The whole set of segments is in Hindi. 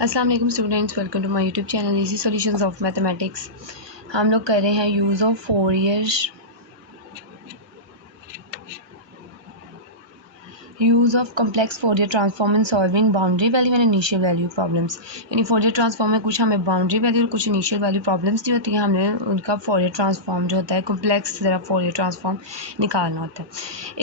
अस्सलाम वालेकुम students, welcome to my YouTube channel easy solutions of mathematics. हम लोग कर रहे हैं use of complex Fourier transform in solving boundary value and initial value problems. यानी फोरियर ट्रांसफॉर्म में कुछ हमें बाउंड्री वैल्यू और कुछ इनिशियल वैल्यू प्रॉब्लम्स दी होती है, हमने उनका फोरियर ट्रांसफॉर्म जो होता है कम्प्लेक्स ज़रा फोरियर ट्रांसफॉर्म निकालना होता है।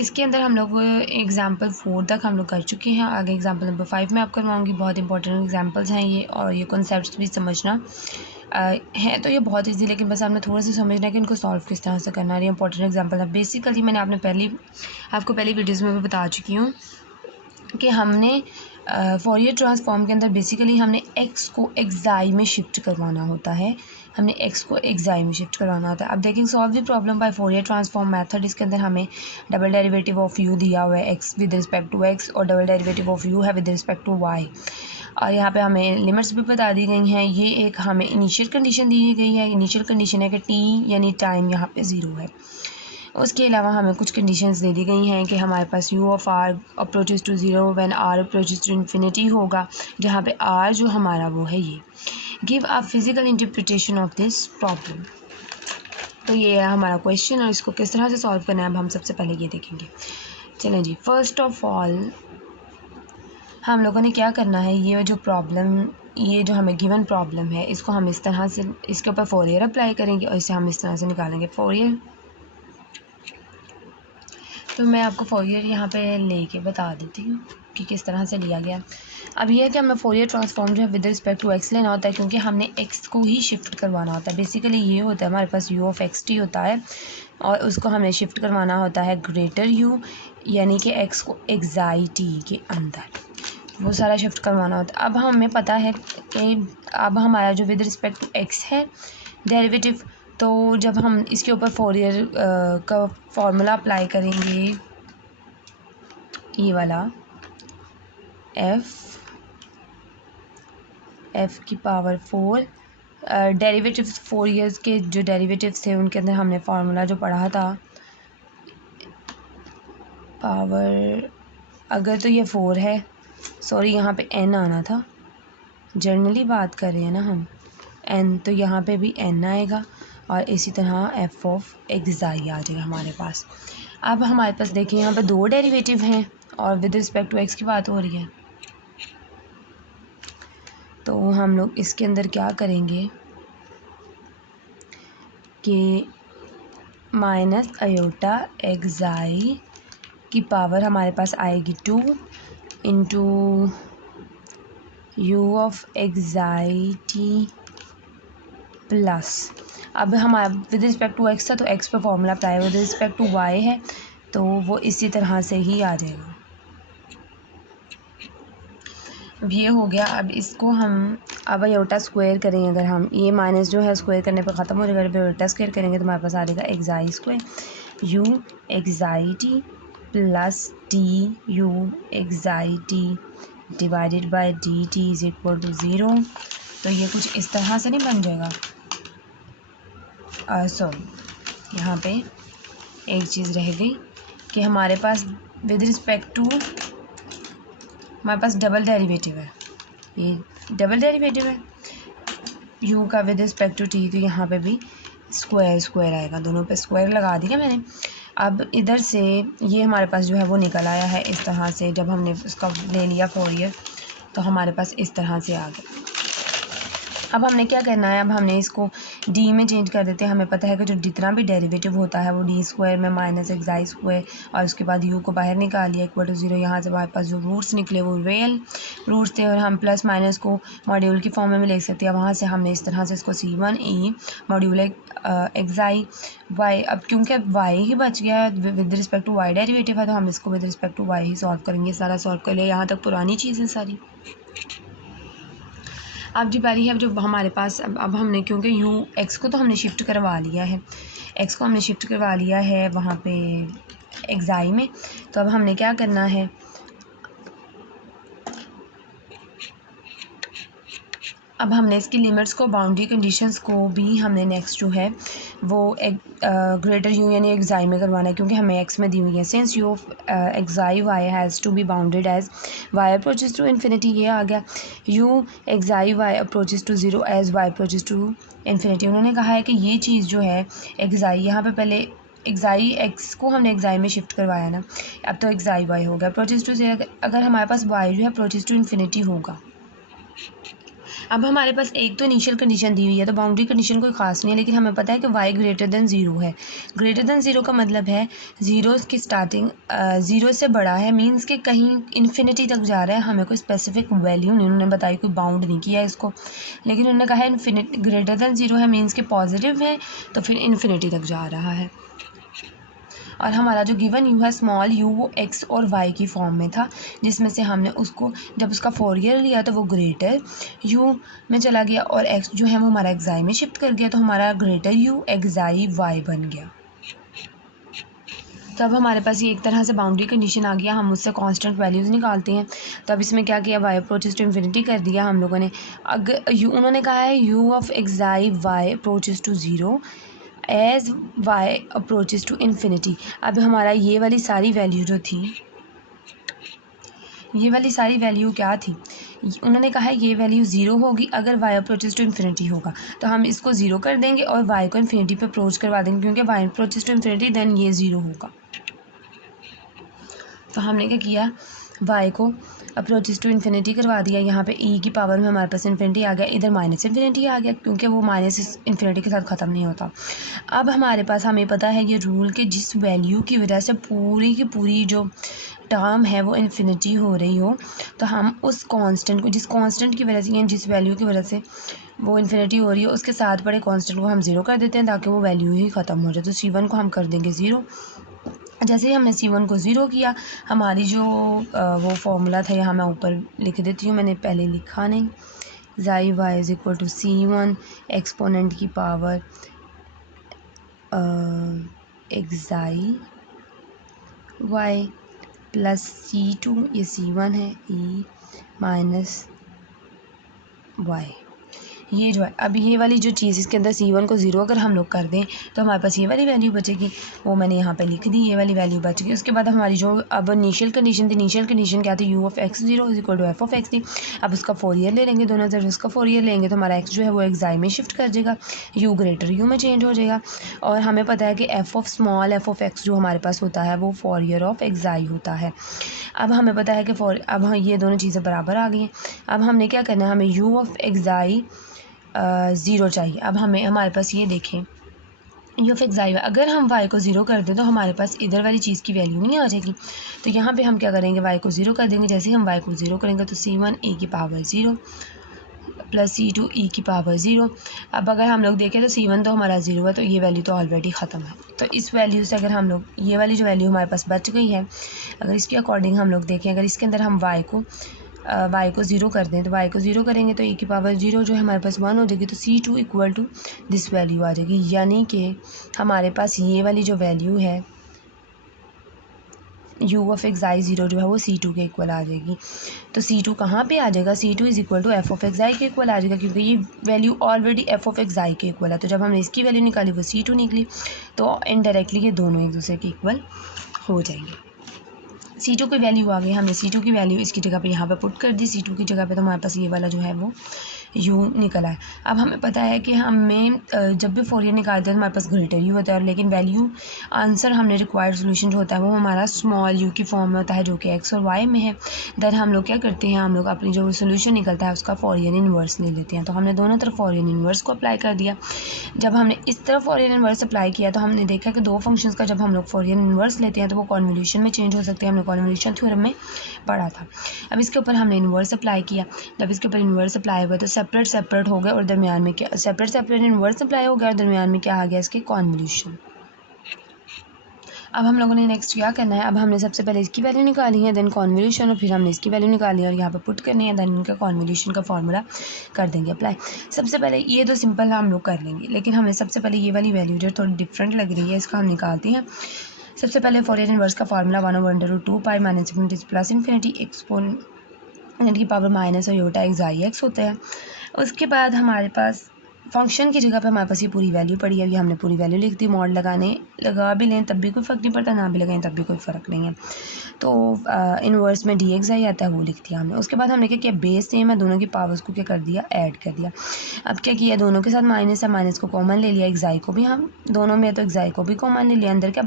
इसके अंदर हम लोग एग्जाम्पल 4 तक हम लोग कर चुके हैं। आगे एग्जाम्पल नंबर 5 में आप करवाऊँगी। बहुत इंपॉर्टेंट एग्जाम्पल्स हैं ये, और ये कॉन्सेप्ट्स भी समझना है तो ये बहुत ईजी, लेकिन बस आपने थोड़ा सा समझना है कि इनको सॉल्व किस तरह से करना है। ये इंपॉर्टेंट एग्जांपल है। बेसिकली मैंने आपको पहली वीडियोस में भी बता चुकी हूँ कि हमने फोरियर ट्रांसफॉर्म के अंदर बेसिकली हमने एक्स को एक्साई में शिफ्ट करवाना होता है। अब देखें, solve the problem by Fourier transform method. इसके अंदर हमें डबल डेरिवेटिव ऑफ यू दिया हुआ है, X with respect to X, और डबल डेरिवेटिव ऑफ यू है विद रिस्पेक्ट टू वाई। और यहाँ पे हमें लिमिट्स भी बता दी गई हैं। ये एक हमें इनिशियल कंडीशन दी गई है। इनिशियल कंडीशन है कि टी यानी टाइम यहाँ पे 0 है। उसके अलावा हमें कुछ कंडीशंस दे दी गई हैं कि हमारे पास u of r approaches to 0 when r approaches to infinity होगा, जहाँ पे r जो हमारा वो है ये। Give a physical interpretation of this problem. तो ये है हमारा क्वेश्चन, और इसको किस तरह से सॉल्व करना है अब हम सबसे पहले ये देखेंगे। चलें जी, फर्स्ट ऑफ ऑल हम लोगों ने क्या करना है, ये जो हमें गिवन प्रॉब्लम है, इसको हम इस तरह से इसके ऊपर फोरियर अप्लाई करेंगे और इसे हम इस तरह से निकालेंगे फोरियर। तो मैं आपको फोरियर यहाँ पे लेके बता देती हूँ कि किस तरह से लिया गया। अब यह है कि हमें फोरियर ट्रांसफॉर्म जो है विद रिस्पेक्ट टू एक्स लेना होता है, क्योंकि हमने एक्स को ही शिफ्ट करवाना होता है। बेसिकली ये होता है, हमारे पास यू ऑफ एक्स टी होता है और उसको हमें शिफ्ट करवाना होता है ग्रेटर यू, यानी कि एक्स को एक्साई टी के अंदर वो सारा शिफ्ट करवाना होता है। अब हमें पता है कि अब हमारा जो विद रिस्पेक्ट टू एक्स है डेरिवेटिव, तो जब हम इसके ऊपर फोरियर का फॉर्मूला अप्लाई करेंगे, ये वाला एफ की पावर 4, डेरिवेटिव 4 ईयर्स के जो डेरिवेटिव्स थे उनके अंदर हमने फार्मूला जो पढ़ा था पावर, अगर तो ये 4 है, सॉरी यहाँ पे n आना था, जनरली बात कर रहे हैं ना हम, n तो यहाँ पे भी n आएगा, और इसी तरह f ऑफ एक्साई आ जाएगा हमारे पास। अब हमारे पास देखिए यहाँ पे 2 डेरिवेटिव हैं और विद रिस्पेक्ट टू x की बात हो रही है, तो हम लोग इसके अंदर क्या करेंगे कि माइनस अयोटा एक्साई की पावर हमारे पास आएगी 2 इंटू यू ऑफ एक्साइटी प्लस, अब हमारा विद रिस्पेक्ट टू एक्स था तो एक्स पे formula apply, with respect to Y है तो वो इसी तरह से ही आ जाएगा। अब ये हो गया। अब इसको हम अब अयोटा स्क्वायर करेंगे, अगर हम ये माइनस जो है स्क्वायर करने पर ख़त्म हो जाएगा, जब अयोटा स्क्वायर करेंगे तो हमारे पास आ जाएगा xi square u xi t plus t u xi t divided by d t is equal to 0। तो ये कुछ इस तरह से नहीं बन जाएगा, सॉरी यहाँ पे एक चीज़ रह गई कि हमारे पास विद रिस्पेक्ट टू हमारे पास डबल डेरिवेटिव है, ये डबल डेरिवेटिव है u का विद रिस्पेक्ट टू टी, तो यहाँ पे भी स्क्वायर आएगा, दोनों पे स्क्वायर लगा दिया मैंने। अब इधर से ये हमारे पास जो है वो निकल आया है इस तरह से, जब हमने उसका ले लिया फोरियर तो हमारे पास इस तरह से आ गया। अब हमने क्या करना है, अब हमने इसको d में चेंज कर देते हैं। हमें पता है कि जो जितना भी डेरिवेटिव होता है वो d स्क्वायर में माइनस एक्साई स्क्वायर, और उसके बाद u को बाहर निकाल लिया इक्वल टू 0। यहाँ से हमारे पास जो रूट्स निकले वो रियल रूट्स थे, और हम प्लस माइनस को मॉड्यूल की फॉर्म में लिख सकते हैं। वहाँ से हमने इस तरह से इसको c1e मॉड्यूल एक्साई y, अब क्योंकि y ही बच गया है with respect to y derivative है, तो हम इसको विद रिस्पेक्ट टू y ही सॉल्व करेंगे। सारा सॉल्व कर लिया, यहाँ तक पुरानी चीज़ें सारी। अब जी बारी है जो हमारे पास, अब हमने क्योंकि यू एक्स को तो हमने शिफ्ट करवा लिया है, एक्स को हमने शिफ्ट करवा लिया है वहाँ पे एक्साई में, तो अब हमने क्या करना है, अब हमने इसकी लिमिट्स को, बाउंड्री कंडीशंस को भी हमने नेक्स्ट जो है वो एक ग्रेटर यू यानी एक्साई में करवाना है, क्योंकि हमें एक्स में दी हुई है। Since U of xi Y has to be bounded as Y approaches to infinity, ये आ गया। U xi Y approaches to zero as Y approaches to infinity. उन्होंने कहा है कि ये चीज़ जो है एक्साई, यहाँ पे पहले एक्साई एक्स को हमने एक्साई में शिफ्ट करवाया ना, अब तो एक्साई वाई हो गया। अप्रोचेज टू ज़ीरो, अगर हमारे पास वाई जो है अप्रोचेज टू इन्फिनिटी होगा। अब हमारे पास एक तो इनिशियल कंडीशन दी हुई है, तो बाउंड्री कंडीशन कोई ख़ास नहीं है, लेकिन हमें पता है कि y ग्रेटर दैन ज़ीरो है। ग्रेटर दैन ज़ीरो का मतलब है ज़ीरो की स्टार्टिंग ज़ीरो से बड़ा है, मींस कि कहीं इन्फिनिटी तक जा रहा है। हमें कोई स्पेसिफिक वैल्यू नहीं उन्होंने बताई, कोई बाउंड नहीं किया इसको, लेकिन उन्होंने कहा है इन्फिनिटी ग्रेटर दैन ज़ीरो है, मीन्स कि पॉजिटिव है, तो फिर इन्फिनिटी तक जा रहा है। और हमारा जो गिवन यू है स्मॉल यू, वो एक्स और वाई की फॉर्म में था, जिसमें से हमने उसको जब उसका फोरियर लिया तो वो ग्रेटर यू में चला गया और एक्स जो है वो हमारा एक्साई में शिफ्ट कर गया, तो हमारा ग्रेटर यू एक्साई वाई बन गया। तो अब हमारे पास ये एक तरह से बाउंड्री कंडीशन आ गया, हम उससे कांस्टेंट वैल्यूज़ निकालते हैं। तो अब इसमें क्या किया, वाई अप्रोचेज टू इन्फिनिटी कर दिया हम लोगों ने। अगर यू, उन्होंने कहा है U of xi Y approaches to zero as Y approaches to infinity. अब हमारा ये वाली सारी वैल्यू जो थी, ये वाली सारी वैल्यू क्या थी, उन्होंने कहा है ये वैल्यू ज़ीरो होगी अगर वाई अप्रोचेज टू इन्फिनिटी होगा, तो हम इसको ज़ीरो कर देंगे और वाई को इन्फिनिटी पे अप्रोच करवा देंगे, क्योंकि Y approaches to infinity then ये ज़ीरो होगा। तो हमने क्या किया, वाई को अप्रोचेज टू इन्फिनिटी करवा दिया। यहाँ पे ई की पावर में हमारे पास इन्फिनिटी आ गया, इधर माइनस इन्फिनिटी आ गया, क्योंकि वो माइनस इन्फिनिटी के साथ ख़त्म नहीं होता। अब हमारे पास, हमें पता है ये रूल कि जिस वैल्यू की वजह से पूरी की पूरी जो टर्म है वो इन्फिनिटी हो रही हो, तो हम उस कांस्टेंट को, जिस कांस्टेंट की वजह से या जिस वैल्यू की वजह से वो इन्फिनिटी हो रही है, उसके साथ बड़े कांस्टेंट को हम ज़ीरो कर देते हैं, ताकि वो वैल्यू ही ख़त्म हो जाए। तो C1 को हम कर देंगे ज़ीरो। जैसे ही हमने C1 को ज़ीरो किया, हमारी जो वो फॉर्मूला था, यहाँ मैं ऊपर लिख देती हूँ, मैंने पहले लिखा नहीं, xi y is equal to C1 exponent की power xi y plus C2, ये C1 है, ई माइनस वाई। ये जो है, अब ये वाली जो चीज़, इसके अंदर C1 को ज़ीरो अगर हम लोग कर दें तो हमारे पास ये वाली वैल्यू बचेगी, वो मैंने यहाँ पे लिख दी, ये वाली वैल्यू बच गई। उसके बाद हमारी जो अब इनिशियल कंडीशन थी, इनिशियल कंडीशन क्या थी, U of X zero is equal to F of X थी। अब उसका फोरियर ले लेंगे, दोनों तरफ उसका फोरियर लेंगे तो हमारा एक्स जो है वो एक्साई में शिफ्ट कर जाएगा, यू ग्रेटर यू में चेंज हो जाएगा। और हमें पता है कि F of small F of x जो हमारे पास होता है वो फोरियर ऑफ एक्साई होता है। अब हमें पता है कि अब हाँ ये दोनों चीज़ें बराबर आ गई हैं। अब हमने क्या करना है, हमें यू ऑफ एक्साई ज़ीरो चाहिए। अब हमें, हमारे पास ये देखें, यू ऑफ एक्साई, अगर हम वाई को ज़ीरो कर दें तो हमारे पास इधर वाली चीज़ की वैल्यू नहीं आ जाएगी। तो यहाँ पे हम क्या करेंगे, वाई को ज़ीरो कर देंगे। जैसे ही हम वाई को ज़ीरो करेंगे तो C1 ए की पावर ज़ीरो प्लस C2 ई की पावर ज़ीरो। अब अगर हम लोग देखें तो C1 तो हमारा ज़ीरो है, तो ये वैल्यू तो ऑलरेडी ख़त्म है। तो इस वैल्यू से अगर हम लोग, ये वाली जो वैल्यू हमारे पास बच गई है, अगर इसके अकॉर्डिंग हम लोग देखें, अगर इसके अंदर हम वाई को ज़ीरो कर दें, तो वाई को ज़ीरो करेंगे तो ए की पावर ज़ीरो जो है हमारे पास वन हो जाएगी, तो C2 equal to this value आ जाएगी। यानी कि हमारे पास ये वाली जो वैल्यू है यू ऑफ एक्साई ज़ीरो जो है वो C2 के इक्वल आ जाएगी। तो C2 कहाँ पे आ जाएगा, C2 is equal to F of xi के इक्वल आ जाएगा, क्योंकि ये value already F of xi के इक्वल है। तो जब हमने इसकी वैल्यू निकाली वो C2 निकली, तो इनडायरेक्टली ये दोनों एक दूसरे के इक्वल हो जाएंगे। C2 की वैल्यू आ गई, हमने C2 की वैल्यू इसकी जगह पे यहाँ पे पुट कर दी, C2 की जगह पे, तो हमारे पास ये वाला जो है वो U निकल आए। अब हमें पता है कि हमें जब भी फोरियर निकालते हैं तो हमारे पास ग्रेटर U होता है, लेकिन वैल्यू आंसर हमने रिक्वायर्ड सोल्यूशन जो होता है वो हमारा स्मॉल u की फॉर्म में होता है, जो कि x और y में है। देन हम लोग क्या करते हैं, हम लोग अपनी जो सोल्यूशन निकलता है उसका फोरियर इन्वर्स ले लेते हैं। तो हमने दोनों तरफ फोरियर इन्वर्स को अप्लाई कर दिया। जब हमने इस तरफ फोरियर इन्वर्स अप्लाई किया तो हमने देखा कि दो फंक्शंस का जब हम लोग फोरियर इन्वर्स लेते हैं तो वो कॉन्वोल्यूशन में चेंज हो सकते हैं, हमने कॉन्वोल्यूशन थ्योरम में पढ़ा था। अब इसके ऊपर हमने इन्वर्स अप्लाई किया, जब इसके ऊपर इन्वर्स अप्लाई हुआ तो सेपरेट हो गए, और दरमियान में क्या, सेपरेट इन्वर्स अप्लाई हो गया और दरमियान में क्या आ गया, इसके कॉन्वोल्यूशन। अब हम लोगों ने नेक्स्ट क्या करना है, अब हमने सबसे पहले इसकी वैल्यू निकाली है, देन कॉन्वोल्यूशन, और फिर हमने इसकी वैल्यू निकाली है और यहाँ पे पुट करनी है, देन इनका कॉन्वोल्यूशन का फॉर्मूला कर देंगे अप्लाई। सबसे पहले ये तो सिंपल हम लोग कर लेंगे, लेकिन हमें सबसे पहले ये वाली वैल्यू जो थोड़ी डिफरेंट लग रही है इसका हम निकालते हैं। सबसे पहले फोरियर इन्वर्स का formula 1/√2 pi minus infinity plus infinity exponent की पावर माइनस और योटा एक्साई एक्स होता है। उसके बाद हमारे पास फंक्शन की जगह पे हमारे पास ये पूरी वैल्यू पड़ी है, ये हमने पूरी वैल्यू लिख दी। मॉड लगा भी लें तब भी कोई फ़र्क नहीं पड़ता, ना भी लगाएं तब भी कोई फ़र्क नहीं है। तो इनवर्स में dxi आता है, वो लिख दिया हमने। उसके बाद हमने क्या किया, बेस सेम है, दोनों की पावर्स को क्या कर दिया, ऐड कर दिया। अब क्या किया, दोनों के साथ माइनस है, माइनस को कॉमन ले लिया, xi को भी हम दोनों में, तो xi को भी कॉमन ले लिया। अंदर क्या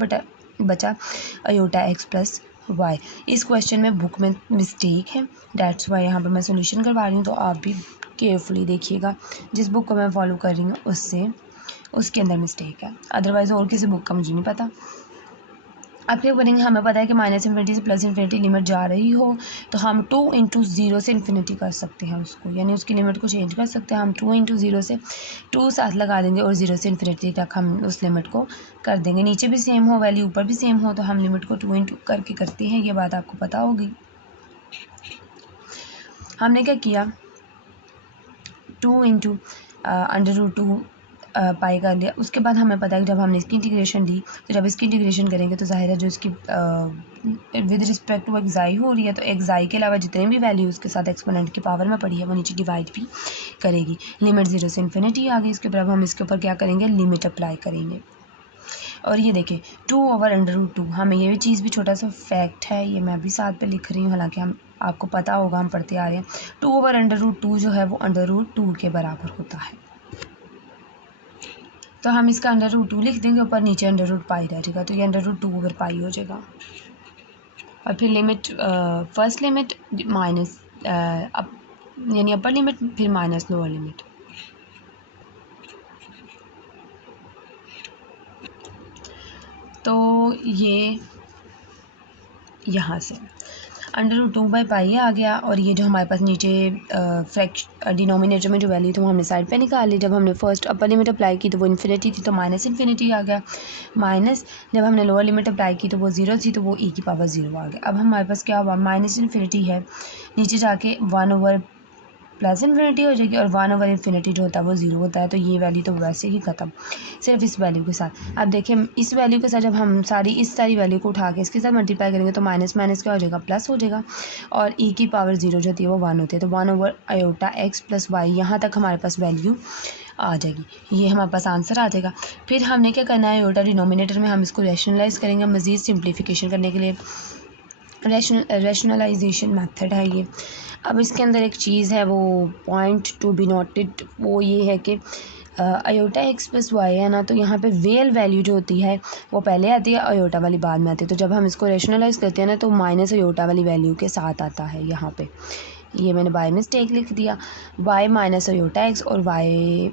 बचा अयोटा x प्लस वाई। इस क्वेश्चन में बुक में मिस्टेक है, डैट्स वाई यहाँ पे मैं सोल्यूशन करवा रही हूँ, तो आप भी केयरफुली देखिएगा। जिस बुक को मैं फॉलो कर रही हूँ उसके अंदर मिस्टेक है, अदरवाइज़ और किसी बुक का मुझे नहीं पता। अब क्या करेंगे, हमें पता है कि माइनस इन्फिनिटी से प्लस इन्फिनिटी लिमिट जा रही हो तो हम 2 इंटू ज़ीरो से इन्फिनिटी कर सकते हैं उसको, यानी उसकी लिमिट को चेंज कर सकते हैं। हम 2 इंटू ज़ीरो से 2 साथ लगा देंगे और 0 से इन्फिनिटी तक हम उस लिमिट को कर देंगे। नीचे भी सेम हो वैल्यू, ऊपर भी सेम हो, तो हम लिमिट को 2 इंटू करके करते हैं, ये बात आपको पता होगी। हमने क्या किया, 2 इंटू √2 पाई कर लिया। उसके बाद हमें पता है कि जब हमने इसकी इंटीग्रेशन दी, तो जब इसकी इंटीग्रेशन करेंगे तो ज़ाहिर है जो इसकी विद रिस्पेक्ट टू एक्साई हो रही है, तो एक्साई के अलावा जितने भी वैल्यू उसके साथ एक्सपोनेंट की पावर में पड़ी है वो नीचे डिवाइड भी करेगी। लिमिट 0 से इन्फिनिटी आ गई, इसके ऊपर अब हम इसके ऊपर क्या करेंगे, लिमिट अप्लाई करेंगे। और ये देखिए 2/√2, हमें ये भी चीज़ भी छोटा सा फैक्ट है, ये मैं भी साथ पे लिख रही हूँ, हालांकि हम आपको पता होगा, हम पढ़ते आ रहे हैं। 2/√2 जो है वो √2 के बराबर होता है, तो हम इसका √2 लिख देंगे, ऊपर नीचे √पाई रह जाएगा, तो ये √2/पाई हो जाएगा। और फिर लिमिट फर्स्ट लिमिट माइनस यानी अपर लिमिट, फिर माइनस लोअर लिमिट। तो ये यहाँ से √2/पाई आ गया, और ये जो हमारे पास नीचे डिनोमिनेटर में जो वैल्यू थी वो हमने साइड पे निकाल ली। जब हमने फर्स्ट अपर लिमिट अप्लाई की तो वो इन्फिनिटी थी, तो माइनस इन्फिनिटी आ गया। माइनस जब हमने लोअर लिमिट अप्लाई की तो वो 0 थी, तो वो e⁻0 आ गया। अब हमारे पास क्या हुआ, माइनस इन्फिनिटी है, नीचे जाके 1 प्लस इन्फिनिटी हो जाएगी, और 1/इन्फिनिटी जो होता है वो 0 होता है, तो ये वैल्यू तो वैसे ही ख़त्म, सिर्फ इस वैल्यू के साथ। अब देखिए इस वैल्यू के साथ जब हम इस सारी वैल्यू को उठा के इसके साथ मल्टीप्लाई करेंगे तो माइनस माइनस क्या हो जाएगा, प्लस हो जाएगा, और e⁻0 जो होती है वो 1 होती है, तो 1/(x + y) यहाँ तक हमारे पास वैल्यू आ जाएगी, ये हमारे पास आंसर आ जाएगा। फिर हमने क्या करना है, आयोटा डिनोमिनेटर में हम इसको रैशनलाइज करेंगे, मज़ीद सिंप्लीफिकेशन करने के लिए रैशनलाइजेशन मेथड है ये। अब इसके अंदर एक चीज़ है, वो पॉइंट टू बी नोटेड, वो ये है कि अयोटा x + y है ना, तो यहाँ पे रियल वैल्यू जो होती है वो पहले आती है, अयोटा वाली बाद में आती है। तो जब हम इसको रैशनलाइज करते हैं ना, तो माइनस अयोटा वाली वैल्यू के साथ आता है। यहाँ पे ये मैंने बाय मिस्टेक लिख दिया, y माइनस अयोटा x और y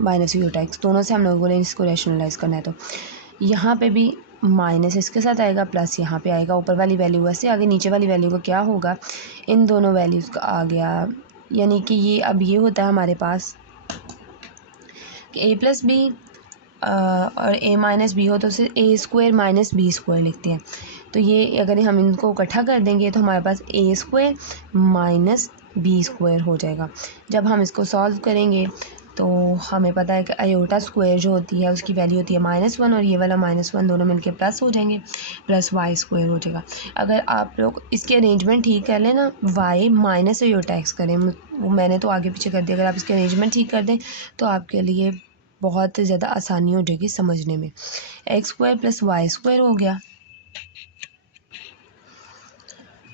माइनस अयोटा x, दोनों से हम लोगों ने इसको रैशनलाइज करना है। तो यहाँ पे भी माइनस इसके साथ आएगा, प्लस यहाँ पे आएगा, ऊपर वाली वैल्यू वैसे आगे, नीचे वाली वैल्यू को क्या होगा, इन दोनों वैल्यूज़ का आ गया, यानी कि ये अब ये होता है हमारे पास कि a + b और a - b हो तो उसे a² - b² लिखते हैं। तो ये अगर हम इनको इकट्ठा कर देंगे तो हमारे पास a² - b² हो जाएगा। जब हम इसको सॉल्व करेंगे तो हमें पता है कि अयोटा स्क्वायर जो होती है उसकी वैल्यू होती है -1, और ये वाला -1 दोनों मिलके प्लस हो जाएंगे, प्लस y² हो जाएगा। अगर आप लोग इसके अरेंजमेंट ठीक कर लें ना, y माइनस अयोटा x करें, वो मैंने तो आगे पीछे कर दिया, अगर आप इसके अरेंजमेंट ठीक कर दें तो आपके लिए बहुत ज़्यादा आसानी हो जाएगी समझने में। x² + y² हो गया।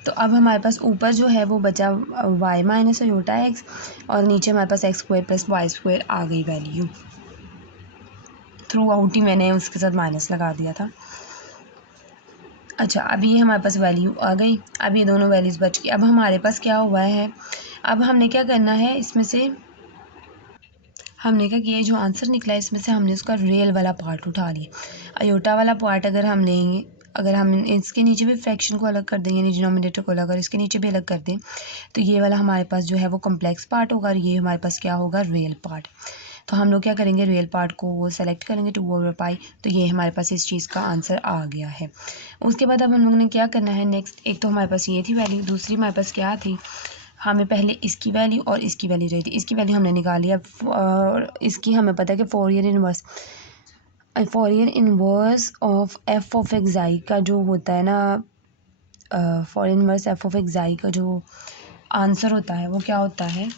तो अब हमारे पास ऊपर जो है वो बचा y माइनस अयोटा x, और नीचे हमारे पास x² + y² आ गई वैल्यू। थ्रू आउट ही मैंने उसके साथ माइनस लगा दिया था। अच्छा, अब ये हमारे पास वैल्यू आ गई, अब ये दोनों वैल्यूज़ बच गई। अब हमारे पास क्या हुआ है, अब हमने क्या करना है, इसमें से हमने क्या किया, जो आंसर निकला है इसमें से हमने उसका रियल वाला पार्ट उठा लिया। अयोटा वाला पार्ट अगर हम लेंगे, अगर हम इसके नीचे भी फ्रैक्शन को अलग कर देंगे, यानी डिनोमिनेटर को अलग और इसके नीचे भी अलग कर दें, तो ये वाला हमारे पास जो है वो कॉम्प्लेक्स पार्ट होगा, और ये हमारे पास क्या होगा, रियल पार्ट। तो हम लोग क्या करेंगे, रियल पार्ट को सेलेक्ट करेंगे 2/पाई, तो ये हमारे पास इस चीज़ का आंसर आ गया है। उसके बाद अब हम लोगों ने क्या करना है नेक्स्ट, एक तो हमारे पास ये थी वैल्यू, दूसरी हमारे पास क्या थी, हमें पहले इसकी वैल्यू और इसकी वैल्यू चाहिए थी। इसकी वैल्यू हमने निकाली है, और इसकी हमें पता है कि फोरियर इन्वर्स ऑफ f(x)i का जो होता है ना, फोरियर इन्वर्स f(x)i का जो आंसर होता है वो क्या होता है,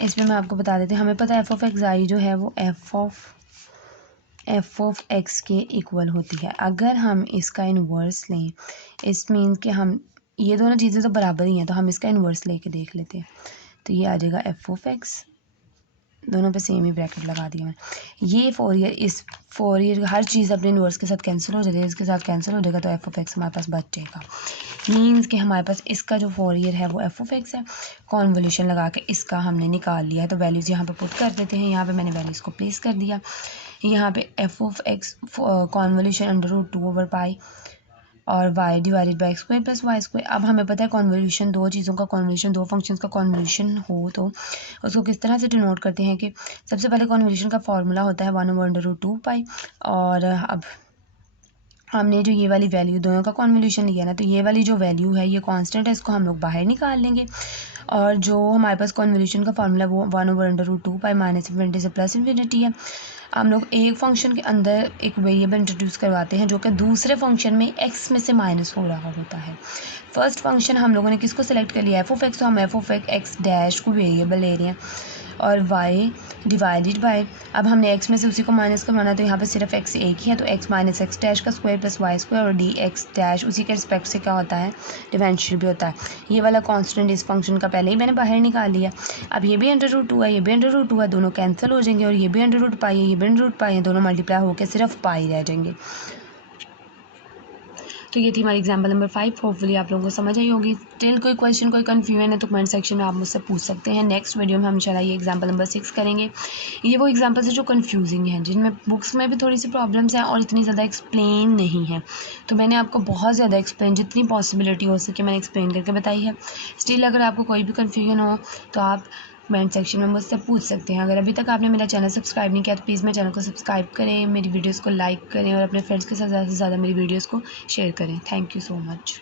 इस पर मैं आपको बता देती हूँ, हमें पता है एफ ऑफ एक्स आई जो है वो एफ ऑफ एक्स के इक्वल होती है। अगर हम इसका इन्वर्स लें, इस मीन्स कि हम ये दोनों चीज़ें तो बराबर ही हैं, तो हम इसका इन्वर्स लेके देख लेते हैं। तो ये आ जाएगा एफ ऑफ एक्स, दोनों पे सेम ही ब्रैकेट लगा दिया मैंने। ये फोरियर, इस फोरियर हर चीज़ अपने इन्वर्स के साथ कैंसिल हो जाती है, इसके साथ कैंसिल हो जाएगा, तो एफ ऑफ एक्स हमारे पास बच जाएगा। मीन्स कि हमारे पास इसका जो फोरियर है वो एफ ऑफ एक्स है। कॉन्वोल्यूशन लगा के इसका हमने निकाल लिया है, तो वैल्यूज़ यहाँ पे पुट कर देते हैं। यहाँ पे मैंने वैल्यूज़ को प्लेस कर दिया। यहाँ पे f of x convolution under root 2/पाई और y divided by x square plus y square. अब हमें पता है कॉन्वोल्यूशन दो चीज़ों का कॉन्वोल्यूशन, दो फंक्शंस का कॉन्वोल्यूशन हो तो उसको किस तरह से डिनोट करते हैं कि सबसे पहले कॉन्वोल्यूशन का फॉर्मूला होता है 1/√2 और अब हमने जो ये वाली वैल्यू दोनों का कॉन्वोल्यूशन लिया ना, तो ये वाली जो वैल्यू है ये कांस्टेंट है, इसको हम लोग बाहर निकाल लेंगे। और जो हमारे पास कॉन्वोल्यूशन का फॉर्मूला वो 1/√2 माइनस इन्फिनिटी से प्लस इन्फिनिटी है। हम लोग एक फंक्शन के अंदर एक वेरिएबल इंट्रोड्यूस करवाते हैं जो कि दूसरे फंक्शन में एक्स में से माइनस हो रहा होता है। फर्स्ट फंक्शन हम लोगों ने किसको सेलेक्ट कर लिया, एफ ऑफ एक्स, तो हम एफ ऑफ एक्स डैश को वेरिएबल ले रहे हैं और y डिवाइडेड बाय, अब हमने x में से उसी को माइनस करवाना, तो यहाँ पे सिर्फ x एक ही है, तो x माइनस एक्स डैश का स्क्वायर प्लस वाई स्क्वायर और डी एक्स डैश उसी के रिस्पेक्ट से क्या होता है, डिफरेंशियल भी होता है। ये वाला कांस्टेंट इस फंक्शन का पहले ही मैंने बाहर निकाल लिया। अब ये भी अंडर रूट 2 है, ये भी अंडर रूट 2 है, दोनों कैंसिल हो जाएंगे और ये भी अंडर रूट पाई है, ये भी अंडर रूट पाई है, दोनों मल्टीप्लाई होकर सिर्फ पाई रह जाएंगे। तो ये थी हमारी एग्जाम्पल नंबर 5। होपफुली आप लोगों को समझ आई होगी। स्टिल कोई क्वेश्चन, कोई कन्फ्यूजन है तो कमेंट सेक्शन में आप मुझसे पूछ सकते हैं। नेक्स्ट वीडियो में हम इंशाल्लाह ये एग्जाम्पल नंबर 6 करेंगे। ये वो एग्जाम्पल्स है जो कन्फ्यूजिंग हैं, जिनमें बुक्स में भी थोड़ी सी प्रॉब्लम्स हैं और इतनी ज़्यादा एक्सप्लेन नहीं है। तो मैंने आपको बहुत ज़्यादा एक्सप्लेन, जितनी पॉसिबिलिटी हो सके मैंने एक्सप्लेन करके बताई है। स्टिल अगर आपको कोई भी कन्फ्यूजन हो तो आप कमेंट सेक्शन में मुझसे पूछ सकते हैं। अगर अभी तक आपने मेरा चैनल सब्सक्राइब नहीं किया तो प्लीज़ मेरे चैनल को सब्सक्राइब करें, मेरी वीडियोस को लाइक करें और अपने फ्रेंड्स के साथ ज़्यादा से ज़्यादा मेरी वीडियोस को शेयर करें। Thank you so much.